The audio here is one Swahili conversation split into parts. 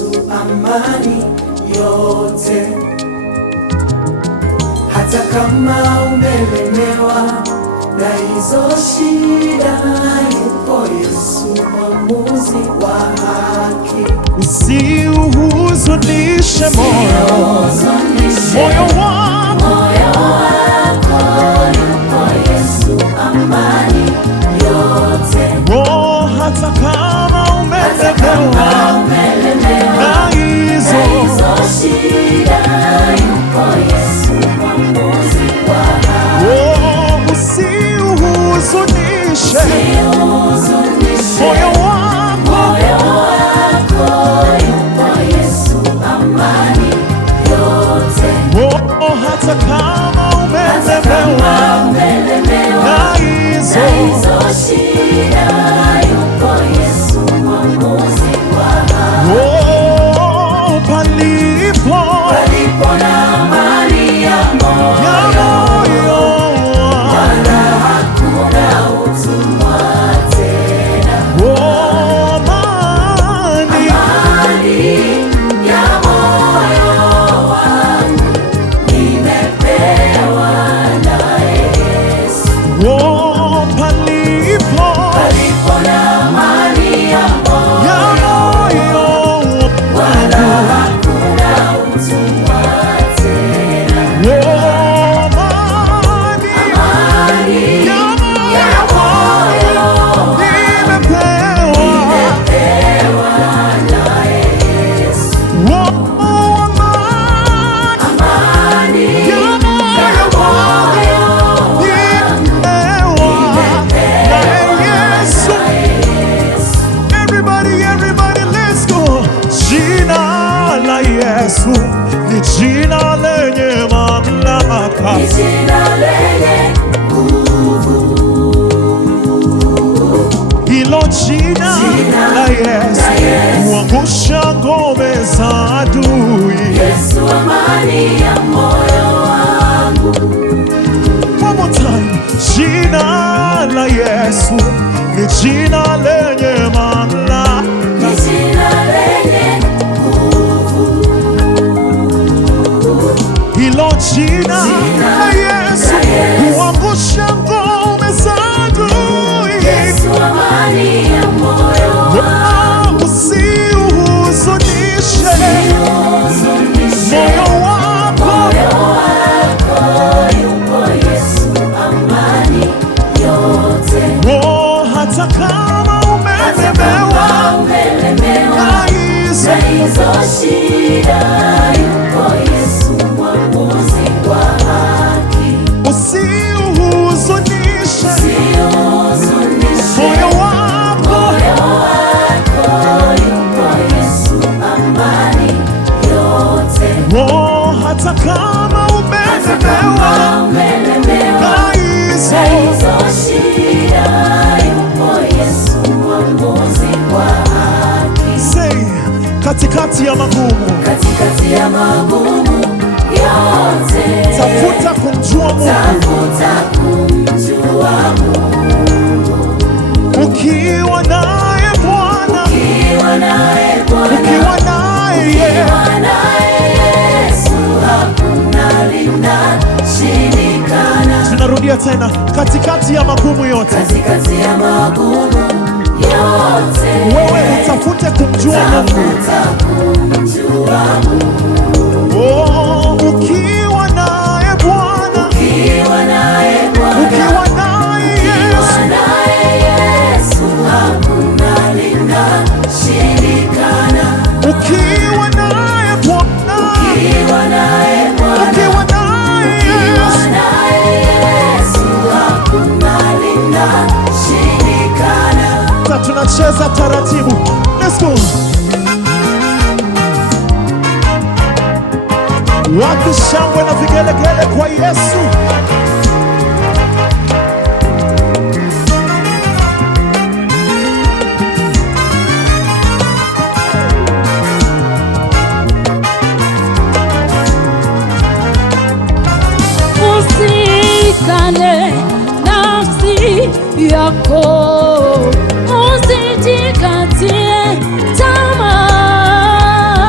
Yesu amani yote. Hata kama umelemewa na hizo shida, yupo Yesu mwamuzi wa haki. Usiuhuzunishe moyo wako, yupo Yesu amani yote. Oh, hata kama umelemewa na hizo shida, yupo Yesu mwamuzi wa haki. Oh, usiuhuzunishe moyo wako, yupo Yesu amani yote. oh, hata kama umelemewa na hizo shida, yupo Yesu mwamuzi wa haki. oh, palipo na amani ya moyo, wala hakuna utumwa tena. oh, amani ya moyo wangu nimepewa naye Yesu. oh, palipo na amani ya moyo, wala hakuna utumwa tena. oh, amani ya moyo nimepewa naye Yesu. oh, amani ya moyo nimepewa naye Yesu. Everybody, let's go. Jina la Yesu ni jina lenye mamlaka, Ni jina lenye nguvu. hilo jina la Yesu huangusha ngome za adui. Yesu amani ya moyo wangu. One more time. Jina la Yesu ni jina lenye mamlaka, Ni jina lenye nguvu. hilo jina la Yesu huangusha ngome za adui. Yesu amani ya moyo wangu. Usiuhuzunishe moyo wako, yupo Yesu amani yote. oh, hata kama umelemewa na hizo hizo shida, yupo Yesu mwamuzi wa haki. usiuhuzunishe moyo wako, yupo Yesu amani yote. oh, hata kama umelemewa na hizo hizo shida, yupo Yesu mwamuzi wa haki. say, katikati ya magumu Katikati ya magumu yote, tafuta kumjua Mungu. tafuta kumjua Mungu. Ukiwa naye Bwana, Ukiwa naye Bwana, ukiwa naye ukiwa naye Yesu, hakuna linashindikana. tunarudia tena, katikati ya magumu yote Katikati ya magumu yote, wewe utafute kumjua Mungu. tafuta kumjua Mungu. Oh, ukiwa naye Bwana, Ukiwa naye Bwana, ukiwa naye Yesu, naye Yesu, hakuna linashindikana. ukiwa naye Bwana, Ukiwa naye Bwana, ukiwa naye Yesu, naye Yesu, hakuna linashindikana. sasa tunacheza taratibu. Let's go. Wapi shangwe na vigelegele kwa Yesu? Usikane nafsi yako, usijikatie tamaa.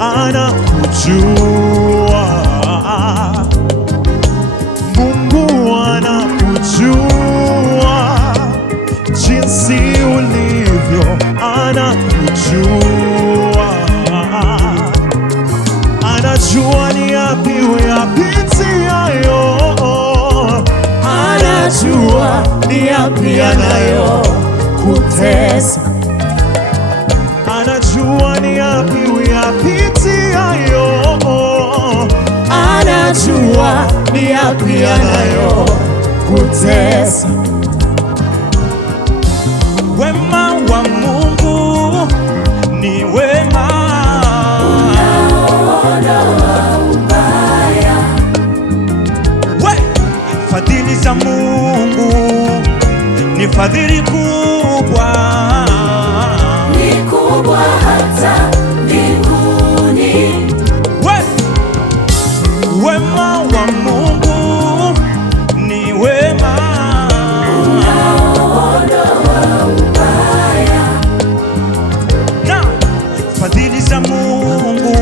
anakujua. Mungu anakujua jinsi ulivyo, anakujua. Anajua ni yapi uyapitiayo, anajua ni yapi yanayokutesa, anajua ni yapi uyapitiayo, anajua ni yapi yanayokutesa. Wema wa Mungu ni wema, fadhili za Mungu ni fadhili kubwa, ni kubwa hata mbinguni. Wema wa Mungu ni wema, unaoondoa ubaya, na fadhili za Mungu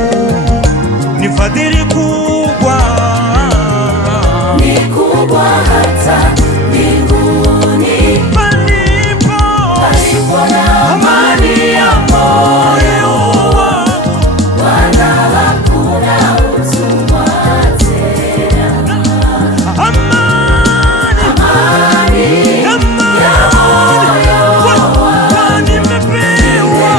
ni fadhili kubwa, ni kubwa hata mbinguni. palipo na amani ya moyo, wala hakuna utumwa tena. amani ya moyo nimepewa,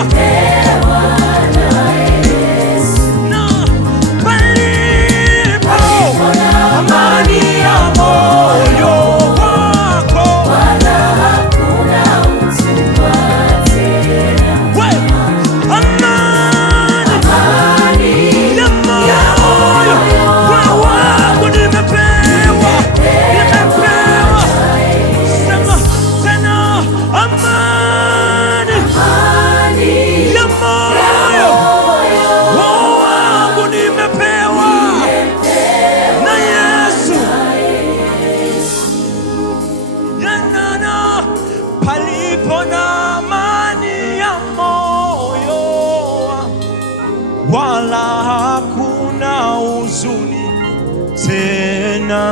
na palipo amani ya moyo wako, Wala hakuna utumwa tena. amani ya moyo wangu nimepewa. Sema tena, amani ya moyo wangu nimepewa na Yesu. Yanana palipo na amani ya moyo, wala hakuna huzuni tena.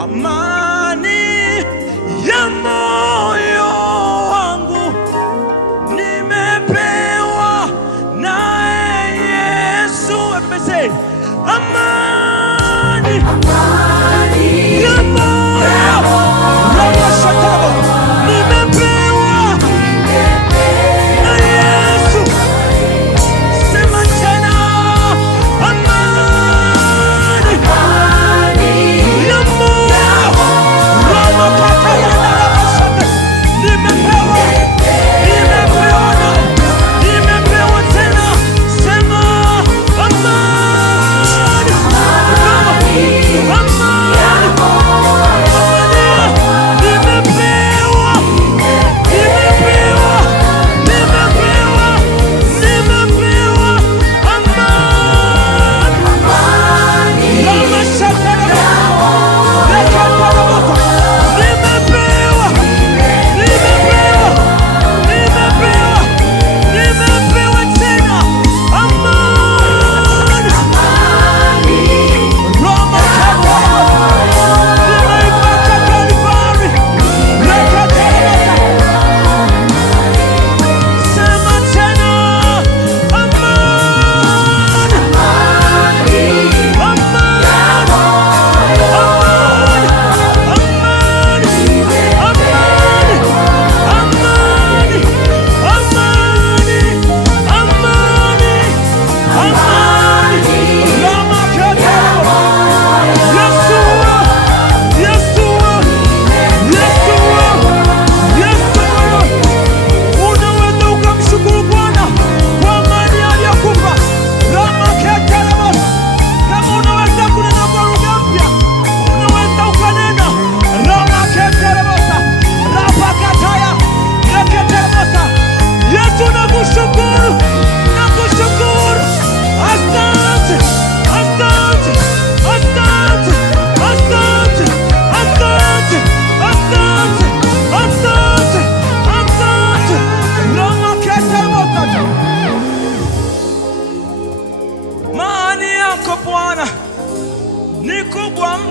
Amani ya moyo wangu nimepewa naye Yesu. Everybody say, amani ya moyo Ramashataba nimepewa na Yesu. Sema tena, amani ya moyo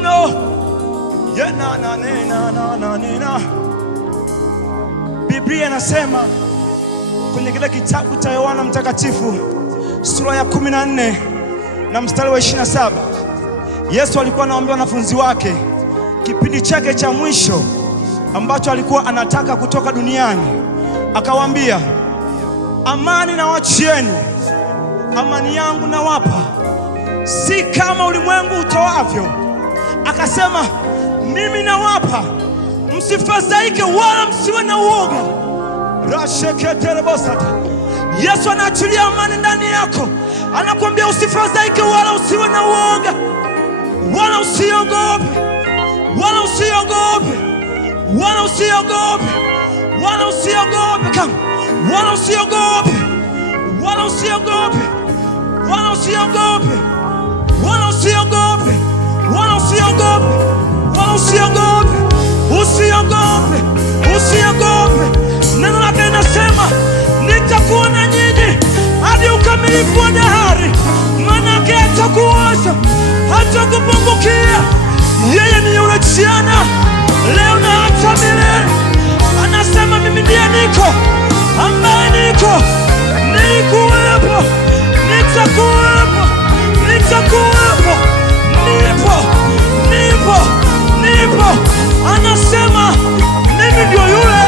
mno. Biblia inasema kwenye kile kitabu cha Yohana Mtakatifu sura ya 14 na mstari wa 27, Yesu alikuwa anawaambia wanafunzi wake kipindi chake cha mwisho ambacho alikuwa anataka kutoka duniani. Akawaambia, amani na wachieni, amani yangu nawapa, si kama ulimwengu utoavyo. Akasema, mimi nawapa, msifadhaike wala msiwe na uoga. Rasheketerebosata. Yesu anaachilia amani ndani yako, anakuambia usifadhaike wala usiwe na uoga, wala usiogope, wala usiogope, wala usiogope, wala usiogope, kama wala usiogope, wala usiogope, wala usiogope, wala usiogope, wala usiogope, wala usiogope, usiogope, usiogope. Neno lake linasema nitakuwa na nyinyi hadi ukamilifu wa dahari. Maana yake hatakuacha, hatakupungukia. Yeye ni yule jana, leo na hata milele. Anasema mimi ndiye niko, ambaye niko, nilikuwepo, nitakuwepo, nitakuwepo, nipo, nipo, nipo. Anasema mimi ndio yule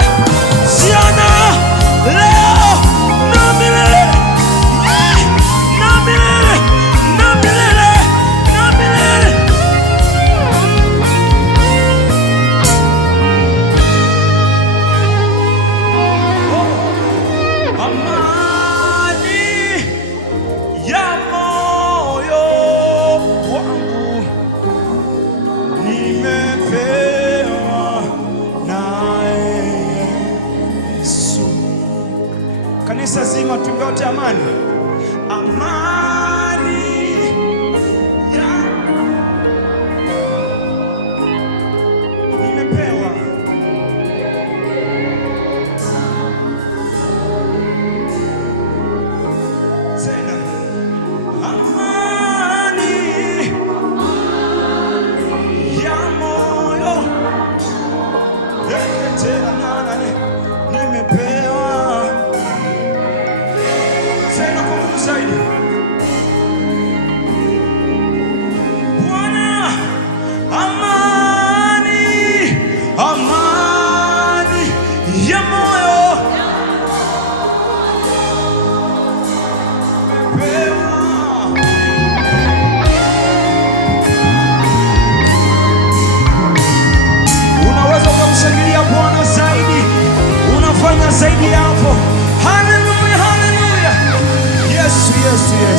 jana, leo na milele, na milele, na milele, na milele. Amani ya moyo wangu nimepewa naye Yesu. Kanisa zima tuimbe wote amani. Amani ya nimepewa. Tena. Amani ya moyo. Tena nimepewa. Tena kwa nguvu zaidi. Bwana, amani, amani ya moyo nimepewa. Unaweza ukamshangilia Bwana zaidi, unafanya zaidi hapo. Haleluya, haleluya. Yesu, Yesu, Yesu.